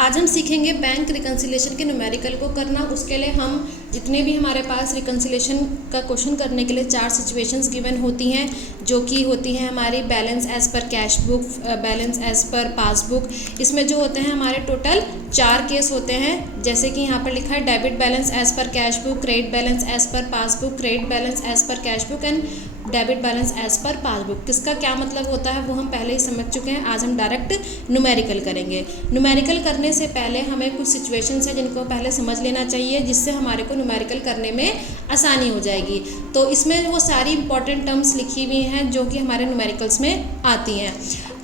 आज हम सीखेंगे बैंक रिकन्सिलेशन के न्यूमेरिकल को करना। उसके लिए हम जितने भी हमारे पास रिकन्सिलेशन का क्वेश्चन करने के लिए 4 सिचुएशंस गिवन होती हैं, जो कि होती हैं हमारी balance as per cash book, balance as per passbook. इसमें जो होते हैं हमारे टोटल 4 केस होते हैं, जैसे कि यहाँ पर लिखा है debit balance as per cash book, credit balance as per passbook, credit balance as per cash book and debit balance as per passbook. किसका क्या मतलब होता है वो हम पहले ही समझ चुके हैं। आज हम डायरेक्ट न्यूमेरिकल करेंगे। न्यूमेरिकल करने से पहले हमें कुछ सिचुएशंस है जिनको पहले समझ लेना चाहिए, जिससे हमारे को न्यूमेरिकल करने में आसानी हो जाएगी। तो इसमें वो सारी इंपॉर्टेंट टर्म्स लिखी हुई हैं जो कि हमारे न्यूमेरिकल्स में आती हैं।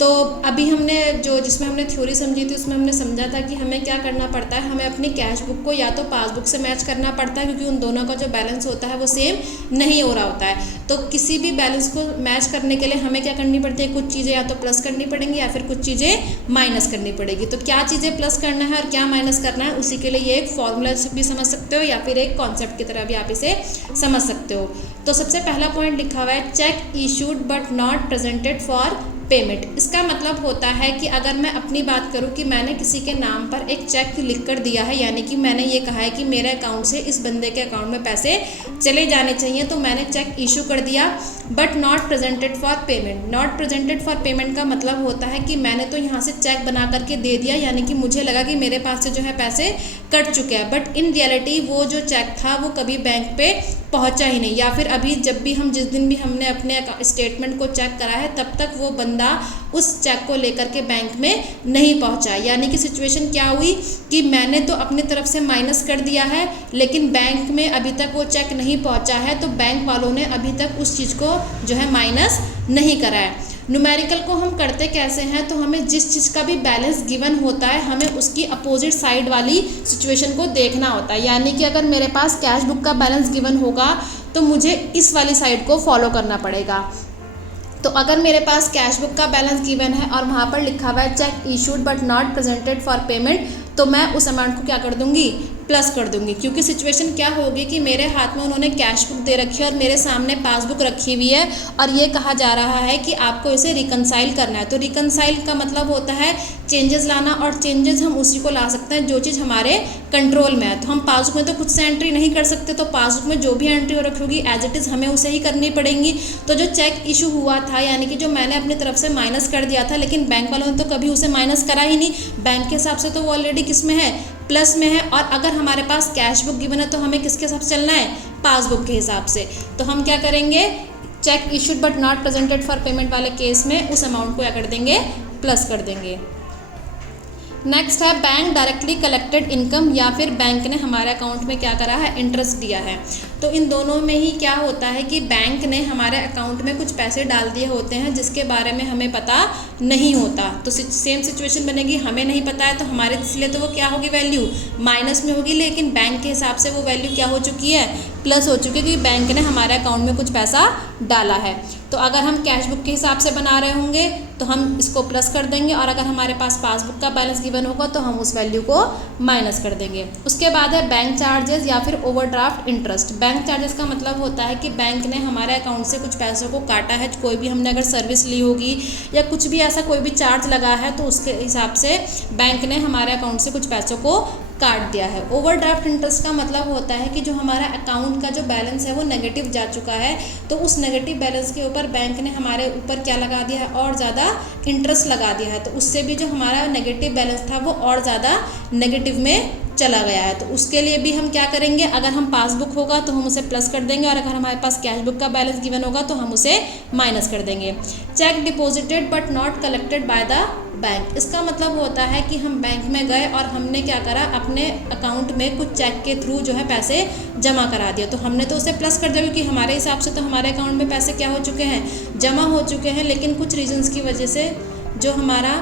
तो अभी हमने जिसमें हमने थ्योरी समझी थी उसमें हमने समझा था कि हमें क्या करना पड़ता है, हमें अपनी कैश बुक को या तो पासबुक से मैच करना पड़ता है, क्योंकि उन दोनों का जो बैलेंस होता है वो सेम नहीं हो रहा होता है। तो किसी भी बैलेंस को मैच करने के लिए हमें क्या करनी पड़ती है, कुछ चीज़ें या तो प्लस करनी पड़ेंगी या फिर कुछ चीज़ें माइनस करनी पड़ेगी। तो क्या चीज़ें प्लस करना है और क्या माइनस करना है, उसी के लिए ये एक फॉर्मूला भी समझ सकते हो या फिर एक कॉन्सेप्ट की तरह भी आप इसे समझ सकते हो। तो सबसे पहला पॉइंट लिखा हुआ है check issued but not presented for payment. इसका मतलब होता है कि अगर मैं अपनी बात करूं कि मैंने किसी के नाम पर एक चेक लिख कर दिया है, यानी कि मैंने ये कहा है कि मेरे अकाउंट से इस बंदे के अकाउंट में पैसे चले जाने चाहिए, तो मैंने चेक इशू कर दिया but not presented for payment. Not presented for payment का मतलब होता है कि मैंने तो यहाँ से चेक बना करके दे दिया, यानी कि मुझे लगा कि मेरे पास से जो है पैसे कट चुके हैं, बट इन रियलिटी वो जो चेक था वो कभी बैंक पे पहुंचा ही नहीं, या फिर अभी जब भी हम जिस दिन भी हमने अपने स्टेटमेंट को चेक करा है तब तक वो बंदा उस चेक को लेकर के बैंक में नहीं पहुंचा। यानी कि सिचुएशन क्या हुई कि मैंने तो अपनी तरफ से माइनस कर दिया है, लेकिन बैंक में अभी तक वो चेक नहीं पहुंचा है, तो बैंक वालों ने अभी तक उस चीज़ को जो है माइनस नहीं करा है। न्यूमेरिकल को हम करते कैसे हैं, तो हमें जिस चीज़ का भी बैलेंस गिवन होता है हमें उसकी अपोजिट साइड वाली सिचुएशन को देखना होता है। यानी कि अगर मेरे पास कैश बुक का बैलेंस गिवन होगा तो मुझे इस वाली साइड को फॉलो करना पड़ेगा। तो अगर मेरे पास कैश बुक का बैलेंस गिवन है और वहाँ पर लिखा हुआ है check issued but not presented for payment, तो मैं उस अमाउंट को क्या कर दूंगी, प्लस कर दूंगी। क्योंकि सिचुएशन क्या होगी कि मेरे हाथ में उन्होंने कैश बुक दे रखी है और मेरे सामने पासबुक रखी हुई है और ये कहा जा रहा है कि आपको इसे रिकनसाइल करना है। तो रिकनसाइल का मतलब होता है चेंजेस लाना, और चेंजेस हम उसी को ला सकते हैं जो चीज़ हमारे कंट्रोल में है। तो हम पासबुक में तो खुद से एंट्री नहीं कर सकते, तो पासबुक में जो भी एंट्री हो रखी होगी एज इट इज़ हमें उसे ही करनी पड़ेंगी। तो जो चेक इशू हुआ था, यानी कि जो मैंने अपनी तरफ से माइनस कर दिया था, लेकिन बैंक वालों ने तो कभी उसे माइनस करा ही नहीं। बैंक के हिसाब से तो वो ऑलरेडी किस में है, प्लस में है। और अगर हमारे पास कैश बुक गिवन है तो हमें किसके हिसाब से चलना है, पासबुक के हिसाब से। तो हम क्या करेंगे, check issued but not presented for payment वाले केस में उस अमाउंट को क्या कर देंगे, प्लस कर देंगे। नेक्स्ट है बैंक डायरेक्टली कलेक्टेड इनकम, या फिर बैंक ने हमारे अकाउंट में क्या करा है, इंटरेस्ट दिया है। तो इन दोनों में ही क्या होता है कि बैंक ने हमारे अकाउंट में कुछ पैसे डाल दिए होते हैं जिसके बारे में हमें पता नहीं होता। तो सेम सिचुएशन बनेगी, हमें नहीं पता है तो हमारे इसलिए तो वो क्या होगी, वैल्यू माइनस में होगी, लेकिन बैंक के हिसाब से वो वैल्यू क्या हो चुकी है, प्लस हो चुकी है, क्योंकि बैंक ने हमारे अकाउंट में कुछ पैसा डाला है। तो अगर हम कैश बुक के हिसाब से बना रहे होंगे तो हम इसको प्लस कर देंगे, और अगर हमारे पास पासबुक का बैलेंस गिवन होगा तो हम उस वैल्यू को माइनस कर देंगे। उसके बाद है बैंक चार्जेस या फिर ओवरड्राफ्ट इंटरेस्ट। बैंक चार्जेस का मतलब होता है कि बैंक ने हमारे अकाउंट से कुछ पैसों को काटा है, कोई भी हमने अगर सर्विस ली होगी या कुछ भी ऐसा कोई भी चार्ज लगा है तो उसके हिसाब से बैंक ने हमारे अकाउंट से कुछ पैसों को काट दिया है। ओवरड्राफ्ट इंटरेस्ट का मतलब होता है कि जो हमारा अकाउंट का जो बैलेंस है वो नेगेटिव जा चुका है, तो उस नेगेटिव बैलेंस के ऊपर बैंक ने हमारे ऊपर क्या लगा दिया है, और ज़्यादा इंटरेस्ट लगा दिया है। तो उससे भी जो हमारा नेगेटिव बैलेंस था वो और ज़्यादा नेगेटिव में चला गया है। तो उसके लिए भी हम क्या करेंगे, अगर हम पासबुक होगा तो हम उसे प्लस कर देंगे, और अगर हमारे पास कैश बुक का बैलेंस गिवन होगा तो हम उसे माइनस कर देंगे। Check deposited but not collected by the bank. इसका मतलब होता है कि हम बैंक में गए और हमने क्या करा, अपने अकाउंट में कुछ चेक के थ्रू जो है पैसे जमा करा दिया, तो हमने तो उसे प्लस कर दिया, क्योंकि हमारे हिसाब से तो हमारे अकाउंट में पैसे क्या हो चुके हैं, जमा हो चुके हैं। लेकिन कुछ रीजंस की वजह से जो हमारा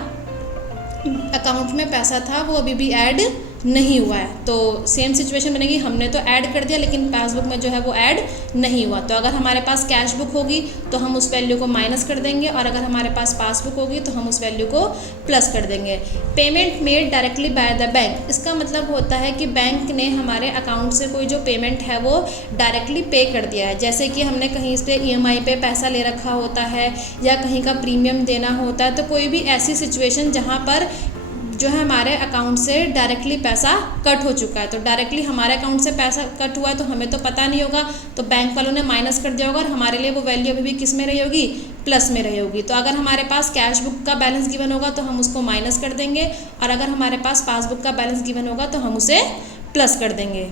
अकाउंट में पैसा था वो अभी भी ऐड नहीं हुआ है। तो सेम सिचुएशन बनेगी, हमने तो ऐड कर दिया लेकिन पासबुक में जो है वो ऐड नहीं हुआ। तो अगर हमारे पास कैश बुक होगी तो हम उस वैल्यू को माइनस कर देंगे, और अगर हमारे पास पासबुक होगी तो हम उस वैल्यू को प्लस कर देंगे। Payment made directly by the bank. इसका मतलब होता है कि बैंक ने हमारे अकाउंट से कोई जो पेमेंट है वो डायरेक्टली पे कर दिया है। जैसे कि हमने कहीं से EMI पे पैसा ले रखा होता है या कहीं का प्रीमियम देना होता है, तो कोई भी ऐसी सिचुएशन जहाँ पर जो है हमारे अकाउंट से डायरेक्टली पैसा कट हो चुका है। तो डायरेक्टली हमारे अकाउंट से पैसा कट हुआ है तो हमें तो पता नहीं होगा, तो बैंक वालों ने माइनस कर दिया होगा और हमारे लिए वो वैल्यू अभी भी किस में रही होगी, प्लस में रही होगी। तो अगर हमारे पास कैश बुक का बैलेंस गिवन होगा तो हम उसको माइनस कर देंगे, और अगर हमारे पास पासबुक का बैलेंस गिवन होगा तो हम उसे प्लस कर देंगे।